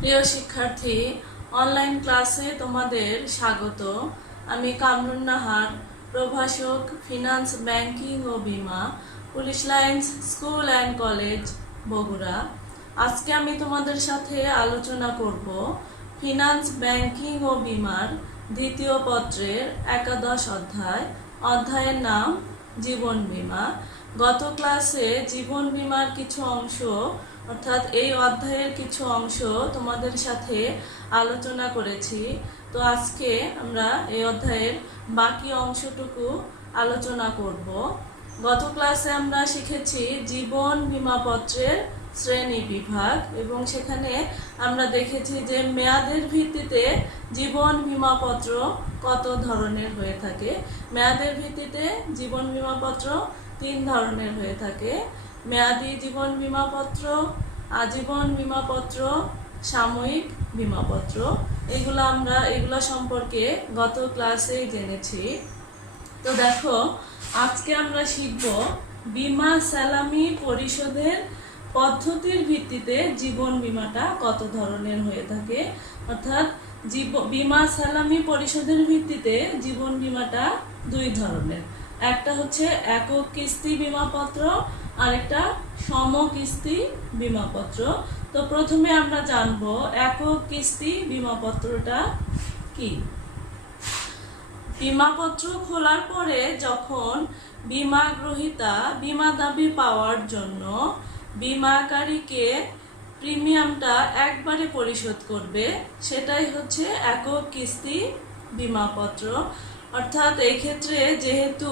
প্রিয় শিক্ষার্থী, অনলাইন ক্লাসে তোমাদের স্বাগত। আমি কামরুন নাহার, প্রভাষক, ফিনান্স, ব্যাংকিং ও বীমা, police lines school and college, Bogura. আজকে আমি তোমাদের সাথে আলোচনা করব ফিনান্স, ব্যাংকিং ও বীমার দ্বিতীয় পত্রের একাদশ অধ্যায়ের নাম জীবন বীমা। গত ক্লাসে জীবন বীমার কিছু অংশ অর্থাৎ এই অধ্যায়ের কিছু অংশ তোমাদের সাথে আলোচনা করেছি। তো আজকে আমরা এই অধ্যায়ের বাকি অংশটুকু আলোচনা করব। গত ক্লাসে আমরা শিখেছি জীবন বীমা পত্রের শ্রেণী বিভাগ এবং সেখানে আমরা দেখেছি যে মেয়াদের ভিত্তিতে জীবন বীমা পত্র কত ধরনের হয়ে থাকে। মেয়াদের ভিত্তিতে জীবন বীমা পত্র 3 ধরনের হয়ে থাকে: মেয়াদি জীবন বীমা পত্র, আজীবন বীমা পত্র, সাময়িক বীমা পত্র। এগুলা সম্পর্কে গত ক্লাসে জেনেছি। তো দেখো, আজকে আমরা শিখব বীমা সালামি পরিশোধের পদ্ধতির ভিত্তিতে জীবন বীমাটা কত ধরনের হয়ে থাকে। অর্থাৎ বীমা সালামি পরিশোধের ভিত্তিতে জীবন বীমাটা 2 ধরনের। একটা হচ্ছে একক কিস্তি বীমাপত্র আর একটা সমকিস্তি বীমাপত্র। তো প্রথমে আমরা জানবো একক কিস্তি বীমাপত্রটা কি। বীমাপত্র খোলার পরে যখন বীমা গ্রহীতা বীমা দাবি পাওয়ার জন্য বীমাকারীকে প্রিমিয়ামটা একবারে পরিশোধ করবে, সেটাই হচ্ছে একক কিস্তি বীমাপত্র। অর্থাৎ এই ক্ষেত্রে যেহেতু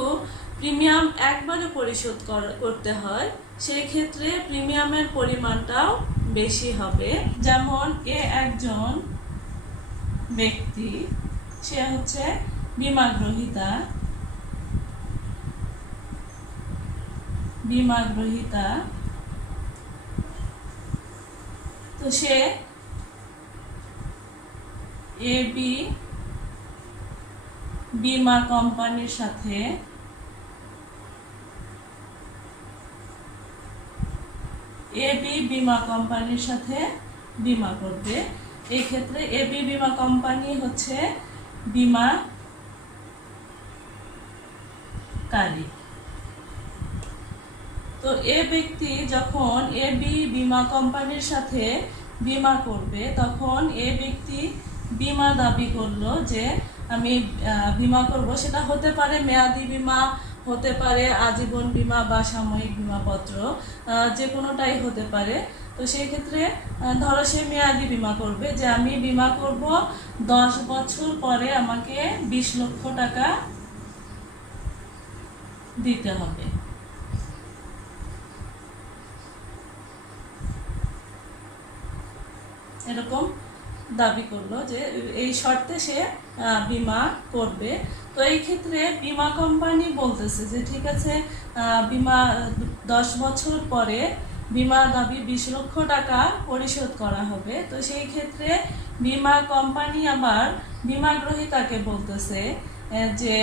প্রিমিয়াম একবারে পরিশোধ করতে হয়, সেই ক্ষেত্রে প্রিমিয়ামের পরিমাণটাও বেশি হবে। যেমন একজন ব্যক্তি, সে হচ্ছে বীমা গ্রহীতা, তো সে এবি বীমা কোম্পানির সাথে বীমা করবে। এই ক্ষেত্রে এবি বীমা কোম্পানি হচ্ছে বীমাকারী। তো এ ব্যক্তি যখন এবি বীমা কোম্পানির সাথে বীমা করবে, তখন এ ব্যক্তি বীমা দাবি করলো যে আমি বীমা করব। সেটা হতে পারে মেয়াদি বীমা, হতে পারে আজীবন বীমা বা সাময়িক বীমাপত্র, যে কোনোটাই হতে পারে। তো সেই ক্ষেত্রে ধরো সে মেয়াদি বীমা করবে, যে আমি বীমা করব 10 বছর পরে আমাকে 20 লক্ষ টাকা দিতে হবে। এরকম দাবি করলো যে এই শর্তে সে বীমা করবে। তো এই ক্ষেত্রে বীমা কোম্পানি বলতেছে যে ঠিক আছে, বীমা 10 বছর পরে বীমা দাবি 20 লক্ষ টাকা পরিশোধ করা হবে। তো সেই ক্ষেত্রে বীমা কোম্পানি আবার বীমা গ্রহীতাকে বলতেছে যে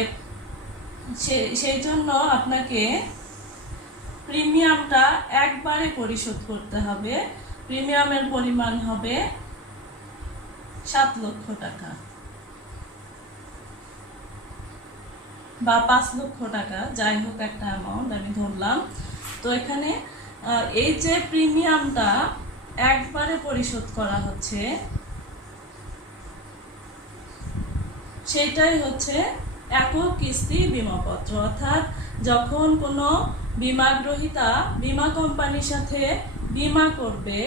সেই জন্য আপনাকে প্রিমিয়ামটা একবারে পরিশোধ করতে হবে। প্রিমিয়ামের পরিমাণ হবে 7 লক্ষ টাকা বা 5 লক্ষ টাকা, যাই হোক একটা অ্যামাউন্ট আমি ধরলাম। তো এখানে এই যে প্রিমিয়ামটা একবারে পরিশোধ করা হচ্ছে, সেটাই হচ্ছে একক কিস্তি বীমাপত্র। অর্থাৎ যখন কোনো বীমা গ্রহীতা বীমা কোম্পানির সাথে বীমা করবে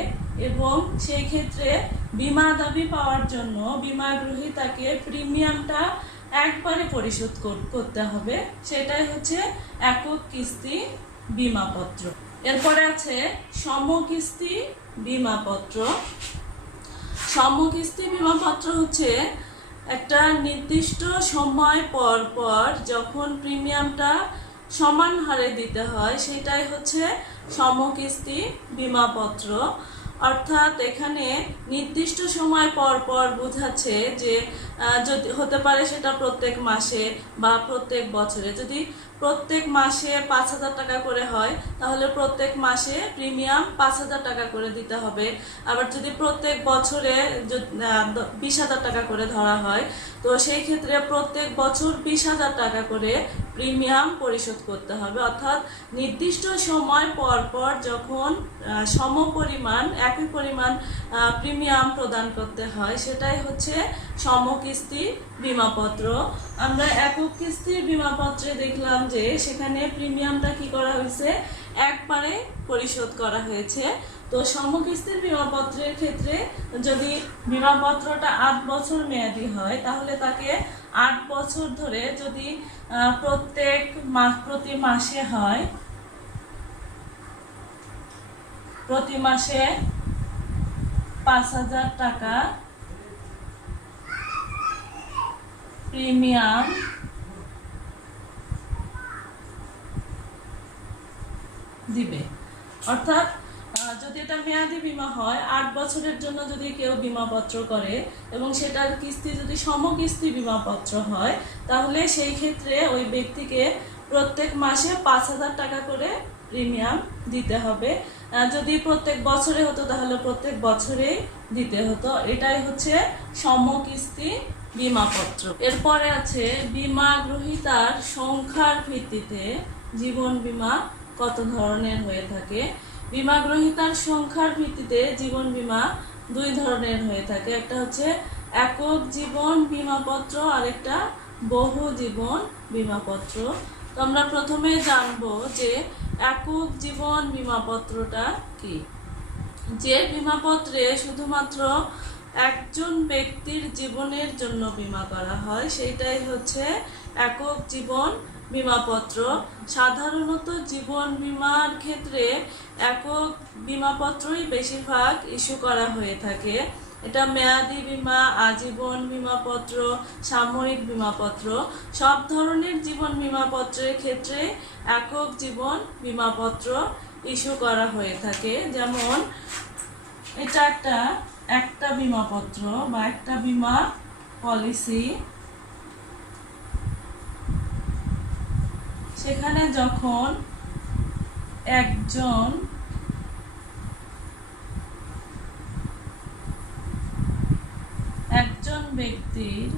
এবং সেই ক্ষেত্রে বীমা দাবি পাওয়ার জন্য বীমা গ্রহীতাকে প্রিমিয়ামটা একবারে পরিশোধ করতে হবে, সেটাই হচ্ছে একক কিস্তি বীমাপত্র। এরপরে আছে সমকিস্তি বীমাপত্র। সমকিস্তি বীমাপত্র হচ্ছে একটা নির্দিষ্ট সময় পর পর যখন প্রিমিয়ামটা সমান হারে দিতে হয়, সেটাই হচ্ছে সমকিস্তি বীমাপত্র। অর্থাৎ এখানে নির্দিষ্ট সময় পর পর বোঝাচ্ছে যে যদি হতে পারে সেটা প্রত্যেক মাসে বা প্রত্যেক বছরে। যদি প্রত্যেক মাসে 5,000 টাকা করে হয়, তাহলে প্রত্যেক মাসে প্রিমিয়াম 5,000 টাকা করে দিতে হবে। আবার যদি প্রত্যেক বছরে 20,000 টাকা করে ধরা হয়, তো সেই ক্ষেত্রে প্রত্যেক বছর 20,000 টাকা করে প্রিমিয়াম পরিশোধ করতে হবে। অর্থাৎ নির্দিষ্ট সময় পর পর যখন একই পরিমাণ প্রিমিয়াম প্রদান করতে হয়, সেটাই হচ্ছে সমকিস্তি বীমাপত্র। আমরা একক কিস্তির বীমাপত্রে দেখলাম যে সেখানে প্রিমিয়ামটা কি করা হয়েছে, একবারে পরিশোধ করা হয়েছে। তো সমকিস্তির বীমাপত্রের ক্ষেত্রে যদি বীমাপত্রটা 8 বছর মেয়াদি হয়, তাহলে তাকে 8 বছর ধরে যদি প্রতি মাসে হয়, প্রতি মাসে 5,000 টাকা প্রিমিয়াম দিবে। অর্থাৎ যদি এটা মেয়াদি বীমা হয়, 8 বছরের জন্য যদি কেউ বীমাপত্র করে এবং সেটার কিস্তি যদি সমকিস্তি বীমাপত্র হয়, তাহলে সেই ক্ষেত্রে ওই ব্যক্তিকে প্রত্যেক মাসে 5,000 টাকা করে প্রিমিয়াম দিতে হবে। যদি প্রত্যেক বছরে হতো তাহলে প্রত্যেক বছরেই দিতে হতো। এটাই হচ্ছে সমকিস্তি বীমাপত্র। এরপরে আছে বীমা গ্রহীতার সংখ্যার ভিত্তিতে জীবন বীমা কত ধরনের হয়ে থাকে। বীমা গ্রহীতার সংখ্যার ভিত্তিতে জীবন বীমা 2 ধরনের হয়ে থাকে। একটা হচ্ছে একক জীবন বীমাপত্র আর একটা বহু জীবন বীমাপত্র। তো আমরা প্রথমে জানবো যে একক জীবন বীমাপত্রটা কি। যে বীমাপত্রে শুধুমাত্র একজন ব্যক্তির জীবনের জন্য বীমা করা হয়, সেইটাই হচ্ছে একক জীবন বীমাপত্র। সাধারণত জীবন বীমার ক্ষেত্রে একক বীমাপত্রই বেশিরভাগ ইস্যু করা হয়ে থাকে। এটা মেয়াদি বীমা, আজীবন বীমাপত্র, সাময়িক বীমাপত্র, সব ধরনের জীবন বীমাপত্রের ক্ষেত্রে একক জীবন বীমাপত্র ইস্যু করা হয়ে থাকে। যেমন এটা একটা বীমাপত্র বা একটা বীমা পলিসি। সেখানে যখন একজন ব্যক্তির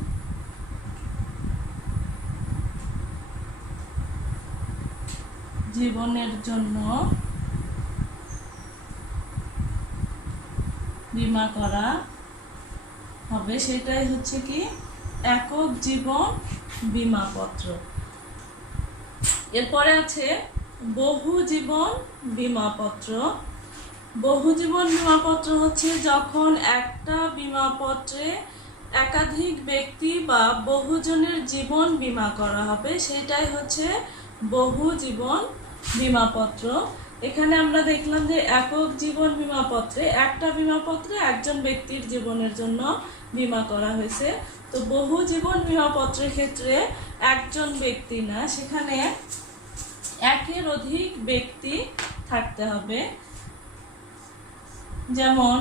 জীবনের জন্য বীমা করা হবে, সেটাই হচ্ছে কি একক জীবন বীমাপত্র। এরপরে আছে বহু জীবন বীমাপত্র। বহু জীবন বীমাপত্র হচ্ছে যখন একটা বীমাপত্রে একাধিক ব্যক্তি বা বহুজনের জীবন বীমা করা হবে, সেটাই হচ্ছে বহু জীবন বীমাপত্র। এখানে আমরা দেখলাম যে একক জীবন বীমাপত্রে একটা বীমাপত্রে একজন ব্যক্তির জীবনের জন্য বীমা করা হয়েছে। তো বহু জীবন বীমাপত্রের ক্ষেত্রে একজন ব্যক্তি না, সেখানে একের অধিক ব্যক্তি থাকতে হবে। যেমন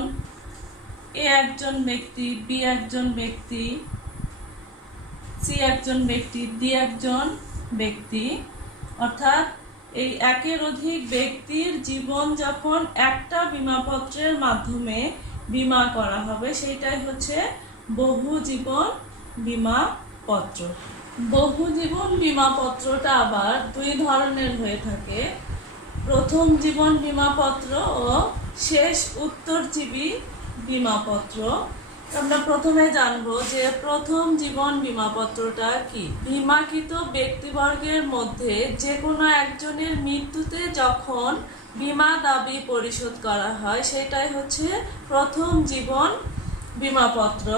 এ একজন ব্যক্তি, বি একজন ব্যক্তি, সি একজন ব্যক্তি, ডি একজন ব্যক্তি। অর্থাৎ এই একের অধিক ব্যক্তির জীবন যখন একটা বীমাপত্রের মাধ্যমে বীমা করা হবে, সেইটাই হচ্ছে বহু জীবন বীমাপত্র। বহু জীবন বীমাপত্রটা আবার 2 ধরনের হয়ে থাকে। প্রথম জীবন বীমাপত্র ও শেষ উত্তরজীবী বীমাপত্র। আমরা প্রথমে জানবো যে প্রথম জীবন বীমাপত্রটা কি। বীমাকৃত ব্যক্তিবর্গের মধ্যে যে কোনো একজনের মৃত্যুতে যখন বীমা দাবি পরিশোধ করা হয়, সেটাই হচ্ছে প্রথম জীবন বীমাপত্র।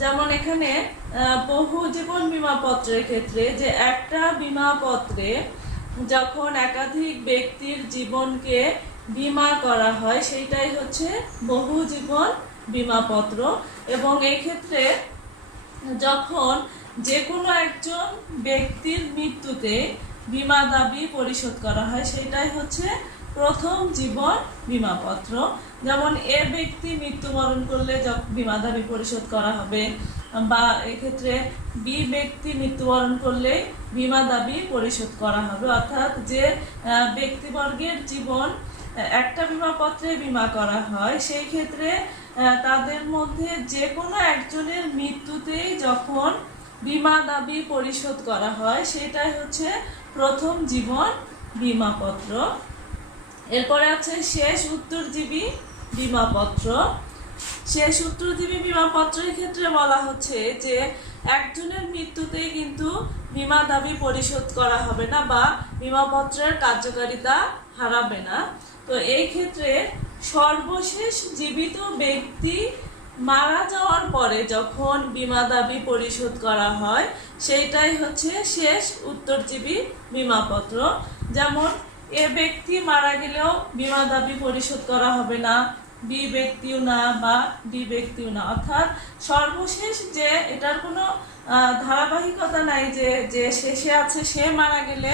যেমন এখানে বহু জীবন বীমাপত্রের ক্ষেত্রে যে একটা বীমাপত্রে যখন একাধিক ব্যক্তির জীবনকে বীমা করা হয়, সেইটাই হচ্ছে বহু জীবন বীমাপত্র। এবং এই ক্ষেত্রে যখন যে কোনো একজন ব্যক্তির মৃত্যুতে বীমা দাবি পরিশোধ করা হয়, সেটাই হচ্ছে প্রথম জীবন বীমাপত্র। যেমন এ ব্যক্তি মৃত্যুবরণ করলে বীমা দাবি পরিশোধ করা হবে, বা এক্ষেত্রে বি ব্যক্তি মৃত্যুবরণ করলে বীমা দাবি পরিশোধ করা হবে। অর্থাৎ যে ব্যক্তিবর্গের জীবন একটা বীমাপত্রে বীমা করা হয়, সেই ক্ষেত্রে তাদের মধ্যে যে কোনো একজনের মৃত্যুতেই যখন বীমা দাবি পরিশোধ করা হয়, সেটাই হচ্ছে প্রথম জীবন বীমাপত্র। এরপরে আছে শেষ উত্তরজীবী বীমাপত্র। শেষ উত্তরজীবী বীমাপত্রের ক্ষেত্রে বলা হচ্ছে যে একজনের মৃত্যুতেই কিন্তু বীমা দাবি পরিশোধ করা হবে না বা বীমাপত্রের কার্যকারিতা হারাবে না। তো এই ক্ষেত্রে সর্বশেষ জীবিত ব্যক্তি মারা যাওয়ার পরে যখন বীমা দাবি পরিশোধ করা হয়, সেইটাই হচ্ছে শেষ উত্তরজীবী বীমাপত্র। যেমন এ ব্যক্তি মারা গেলেও বীমা দাবি পরিশোধ করা হবে না, বি ব্যক্তিও না বা ডি ব্যক্তিও না। অর্থাৎ সর্বশেষ যে এটার কোনো ধারাবাহিকতা নাই যে যে শেষে আছে সে মারা গেলে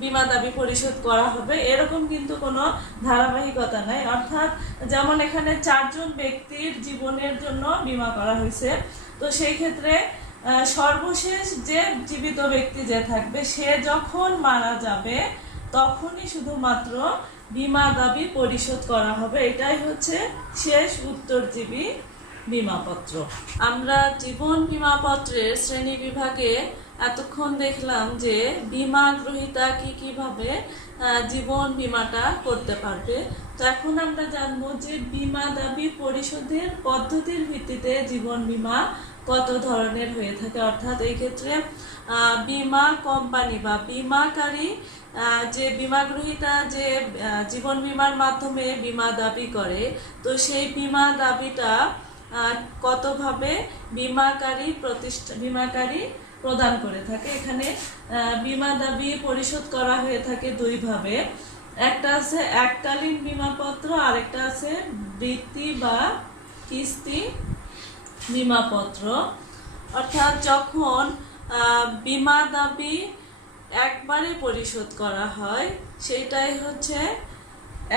বীমা দাবি পরিশোধ করা হবে, এরকম কিন্তু কোনো ধারাবাহিকতা নাই। অর্থাৎ যেমন এখানে 4 জন ব্যক্তির জীবনের জন্য বীমা করা হয়েছে, তো সেই ক্ষেত্রে সর্বশেষ যে জীবিত ব্যক্তি যে থাকবে সে যখন মারা যাবে তখনই শুধুমাত্র বীমা দাবি পরিশোধ করা হবে। এটাই হচ্ছে শেষ উত্তরজীবী বীমাপত্র। আমরা জীবন বীমাপত্রের শ্রেণী বিভাগে এতক্ষণ দেখলাম যে বীমা গ্রহীতা কিভাবে জীবন বীমাটা করতে পারবে। তো এখন আমরা জানবো যে বীমা দাবি পরিশোধের পদ্ধতির ভিত্তিতে জীবন বীমা কত ধরনের হয়ে থাকে। অর্থাৎ এই ক্ষেত্রে বীমা কোম্পানি বা বীমাকারী যে বীমা গ্রহীতা যে জীবন বীমার মাধ্যমে বীমা দাবি করে, তো সেই বীমা দাবিটা কতভাবে বীমাকারী প্রদান করে থাকে। এখানে বীমা দাবি পরিশোধ করা হয়ে থাকে 2 ভাবে। একটা আছে এককালীন বীমাপত্র, আরেকটা আছে বৃত্তি বা কিস্তি বীমাপত্র। অর্থাৎ যখন বীমা দাবি একবারে পরিশোধ করা হয় সেটাই হচ্ছে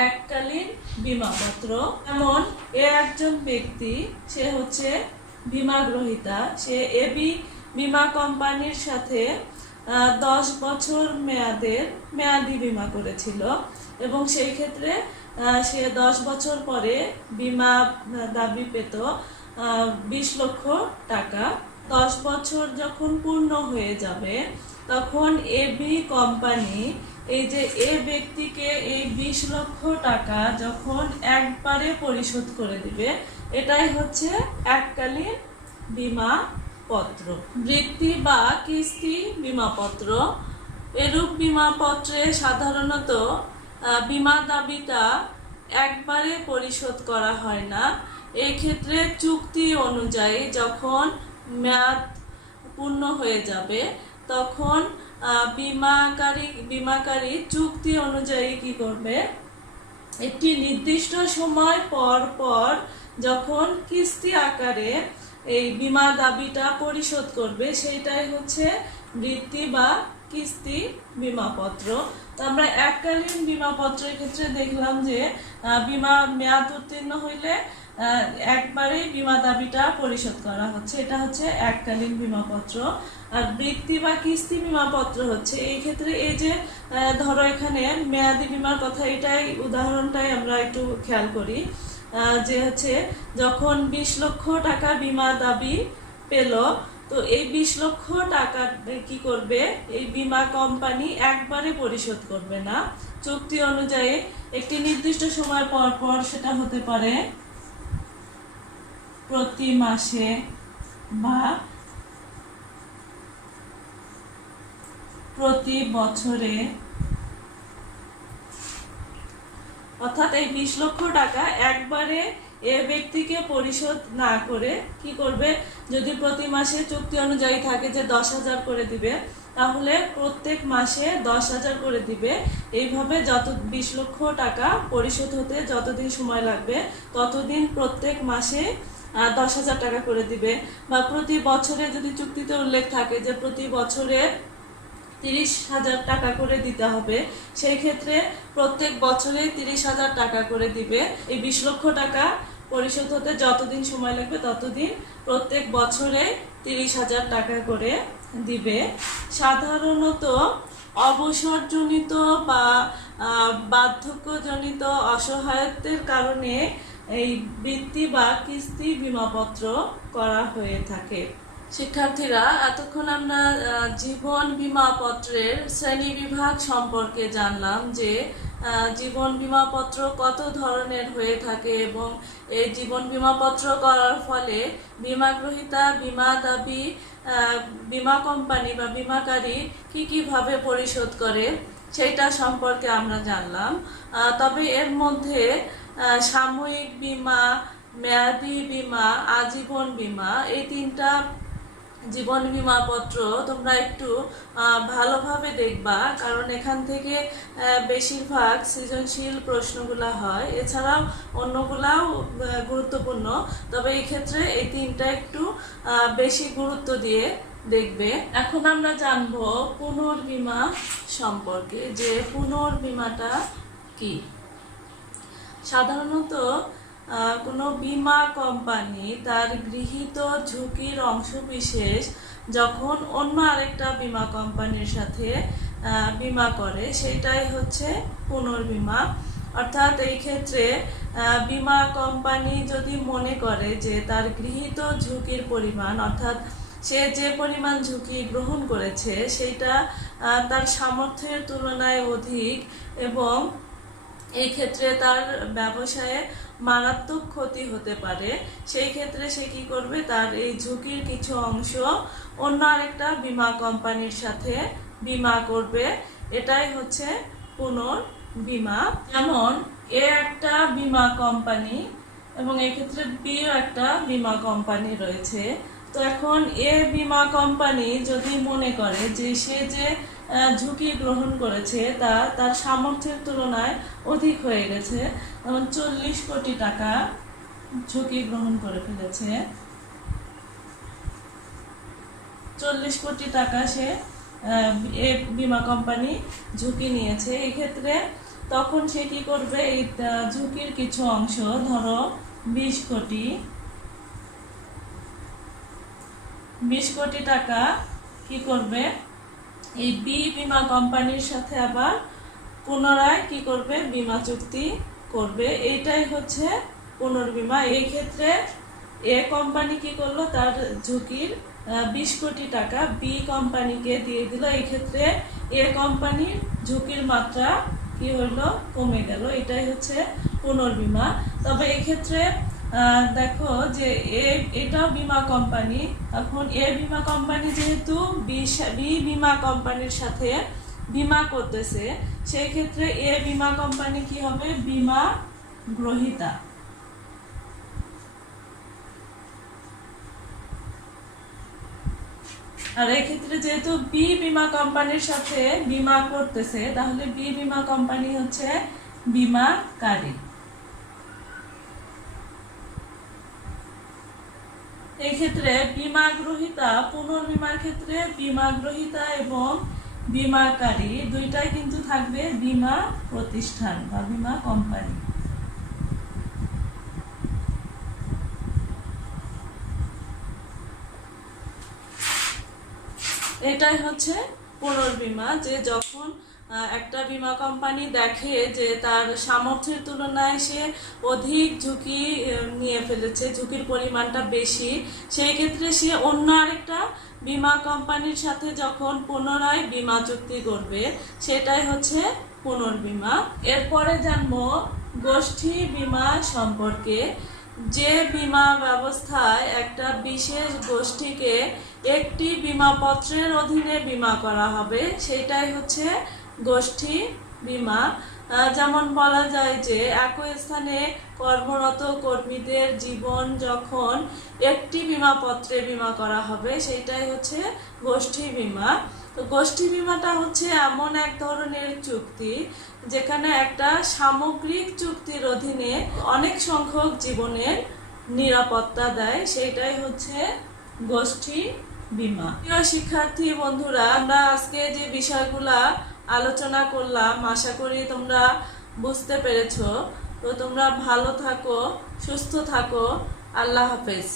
এককালীন বীমাপত্র। যেমন একজন ব্যক্তি, সে হচ্ছে বীমা গ্রহীতা, সে এবি বীমা কোম্পানির সাথে 10 বছর মেয়াদি বীমা করেছিল এবং সেই ক্ষেত্রে সে 10 বছর পরে বীমা দাবি পেত 20 লক্ষ টাকা। 10 বছর যখন পূর্ণ হয়ে যাবে তখন এবি কোম্পানি এই যে এ ব্যক্তিকে এই 20 লক্ষ টাকা যখন একবারে পরিশোধ করে দিবে, এটাই হচ্ছে এককালীন বীমাপত্র। বৃত্তি বা কিস্তি বীমাপত্র। এরূপ বীমাপত্রে সাধারণত বীমা দাবিটা একবারে পরিশোধ করা হয় না। এই ক্ষেত্রে চুক্তি অনুযায়ী যখন মেয়াদ পূর্ণ হয়ে যাবে তখন বীমাকারী চুক্তি অনুযায়ী কি করবে, একটি নির্দিষ্ট সময় পর পর যখন কিস্তি আকারে এই বীমা দাবিটা পরিশোধ করবে, সেইটাই হচ্ছে বৃত্তি বা কিস্তি বীমাপত্র। তো আমরা এককালীন বীমাপত্রের ক্ষেত্রে দেখলাম যে বীমা মেয়াদ উত্তীর্ণ হইলে একবারেই বীমা দাবিটা পরিশোধ করা হচ্ছে, এটা হচ্ছে এককালীন বীমাপত্র। আর বৃত্তি বা কিস্তি বীমাপত্র হচ্ছে এই ক্ষেত্রে এই যে ধরো এখানে মেয়াদি বীমার কথা, এটাই উদাহরণটাই আমরা একটু খেয়াল করি যে হচ্ছে যখন 20 লক্ষ টাকা বীমা দাবি পেল, তো এই 20 লক্ষ টাকা কি করবে, এই বীমা কোম্পানি একবারে পরিশোধ করবে না, চুক্তি অনুযায়ী একটি নির্দিষ্ট সময় পর পর, সেটা হতে পারে প্রতি মাসে বা প্রতি বছরে, অর্থাৎ এই 20 লক্ষ টাকা একবারে এ ব্যক্তিকে পরিশোধ না করে কি করবে, যদি প্রতি মাসে চুক্তি অনুযায়ী থাকে যে 10,000 করে দিবে, তাহলে প্রত্যেক মাসে 10,000 করে দিবে। এইভাবে যত 20 লক্ষ টাকা পরিশোধ হতে যতদিন সময় লাগবে ততদিন প্রত্যেক মাসে 10,000 টাকা করে দিবে। বা প্রতি বছরে যদি চুক্তিতে উল্লেখ থাকে যে প্রতি বছরে 30,000 টাকা করে দিতে হবে, সেই ক্ষেত্রে প্রত্যেক বছরে 30,000 টাকা করে দিবে। এই 20 লক্ষ টাকা পরিশোধ হতে যতদিন সময় লাগবে ততদিন প্রত্যেক বছরে 30,000 টাকা করে দিবে। সাধারণত অবসরজনিত বা বার্ধক্যজনিত অসহায়ত্বের কারণে এই বৃত্তি বা কিস্তি বিমাপত্র করা হয়ে থাকে। শিক্ষার্থীরা, এতক্ষণ আমরা জীবন বিমাপত্রের শ্রেণীবিভাগ সম্পর্কে জানলাম যে জীবন বিমাপত্র কত ধরনের হয়ে থাকে এবং এই জীবন বিমাপত্র করার ফলে বিমাগ্রহীতা, বীমা দাবি, বীমা কোম্পানি বা বীমাকারী কিভাবে পরিশোধ করে সেটা সম্পর্কে আমরা জানলাম। তবে এর মধ্যে সাময়িক বীমা, মেয়াদি বীমা, আজীবন বীমা, এই তিনটা জীবন বিমাপত্র তোমরা একটু ভালোভাবে দেখবা, কারণ এখান থেকে বেশিরভাগ সৃজনশীল প্রশ্নগুলা হয়। এছাড়াও অন্যগুলাও গুরুত্বপূর্ণ, তবে এই ক্ষেত্রে এই তিনটা একটু বেশি গুরুত্ব দিয়ে দেখবে। এখন আমরা জানবো পুনর্বীমা সম্পর্কে, যে পুনর্বীমাটা কি। সাধারণত কোনো বীমা কোম্পানি তার গৃহীত ঝুঁকির অংশবিশেষ যখন অন্য আরেকটা বীমা কোম্পানির সাথে বীমা করে, সেটাই হচ্ছে পুনর্বীমা। অর্থাৎ এই ক্ষেত্রে বীমা কোম্পানি যদি মনে করে যে তার গৃহীত ঝুঁকির পরিমাণ, অর্থাৎ সে যে পরিমাণ ঝুঁকি গ্রহণ করেছে সেটা তার সামর্থ্যের তুলনায় অধিক এবং এই ক্ষেত্রে তার ব্যবসায়ে মারাত্মক ক্ষতি হতে পারে, সেই ক্ষেত্রে সে কি করবে, তার এই ঝুঁকির কিছু অংশ অন্য আরেকটা বীমা কোম্পানির সাথে বীমা করবে। এটাই হচ্ছে পুনর্বীমা। যেমন এ একটা বীমা কোম্পানি এবং এক্ষেত্রে বিও একটা বীমা কোম্পানি রয়েছে। তো এখন এ বীমা কোম্পানি যদি মনে করে যে সে যে ঝুঁকি গ্রহণ করেছে তা তার সামর্থ্যের তুলনায় অধিক হয়ে গেছে, যেমন 40 কোটি টাকা ঝুঁকি গ্রহণ করে ফেলেছে, 40 কোটি টাকা সে এ বীমা কোম্পানি ঝুঁকি নিয়েছে। এই ক্ষেত্রে তখন সে কি করবে, এই ঝুঁকির কিছু অংশ, ধরো 20 কোটি টাকা কি করবে, এই বীমা কোম্পানির সাথে আবার পুনরায় কি করবে, বীমা চুক্তি করবে। এইটাই হচ্ছে পুনর্বীমা। এই ক্ষেত্রে এ কোম্পানি কি করলো, তার ঝুঁকির 20 কোটি টাকা বি কোম্পানিকে দিয়ে দিল। এই ক্ষেত্রে এ কোম্পানির ঝুঁকির মাত্রা কি হলো, কমে গেল। এটাই হচ্ছে পুনর্বীমা। তবে এক্ষেত্রে দেখো যে এটাও বীমা কোম্পানি, এখন এ বীমা কোম্পানি যেহেতু বি বীমা কোম্পানির সাথে বীমা করতেছে, সেই ক্ষেত্রে এ বীমা কোম্পানি কি হবে, বীমা গ্রহীতা। আর এক্ষেত্রে যেহেতু বি বীমা কোম্পানির সাথে বীমা করতেছে, তাহলে বি বীমা কোম্পানি হচ্ছে বীমাকারী। এই ক্ষেত্রে বীমা গ্রহীতা, পুনর্বীমার ক্ষেত্রে বীমা গ্রহীতা এবং বীমাকারী দুইটাই কিন্তু থাকবে বীমা প্রতিষ্ঠান বা বীমা কোম্পানি। এটাই হচ্ছে পুনর্বীমা, যে যখন একটা বীমা কোম্পানি দেখে যে তার সামর্থ্যের তুলনায় সে অধিক ঝুঁকি নিয়ে ফেলেছে, ঝুঁকির পরিমাণটা বেশি, সেই ক্ষেত্রে সে অন্য আরেকটা বীমা কোম্পানির সাথে যখন পুনরায় বীমা চুক্তি করবে, সেটাই হচ্ছে পুনর্বীমা। এরপরে জানবো গোষ্ঠী বীমা সম্পর্কে। যে বীমা ব্যবস্থায় একটা বিশেষ গোষ্ঠীকে একটি বীমাপত্রের অধীনে বীমা করা হবে, সেটাই হচ্ছে গোষ্ঠী বীমা। যেমন বলা যায় যে একই স্থানে কর্মরত কর্মীদের জীবন যখন একটি বীমাপত্রে বীমা করা হবে, সেটাই হচ্ছে গোষ্ঠী বীমা। তো গোষ্ঠী বীমাটা হচ্ছে এমন এক ধরনের চুক্তি যেখানে একটা সামগ্রিক চুক্তির অধীনে অনেক সংখ্যক জীবনের নিরাপত্তা দেয়, সেটাই হচ্ছে গোষ্ঠী বীমা। প্রিয় শিক্ষার্থী বন্ধুরা, আমরা আজকে যে বিষয়গুলা আলোচনা করলাম, আশা করি তোমরা বুঝতে পেরেছো। তো তোমরা ভালো থাকো, সুস্থ থাকো। আল্লাহ হাফেজ।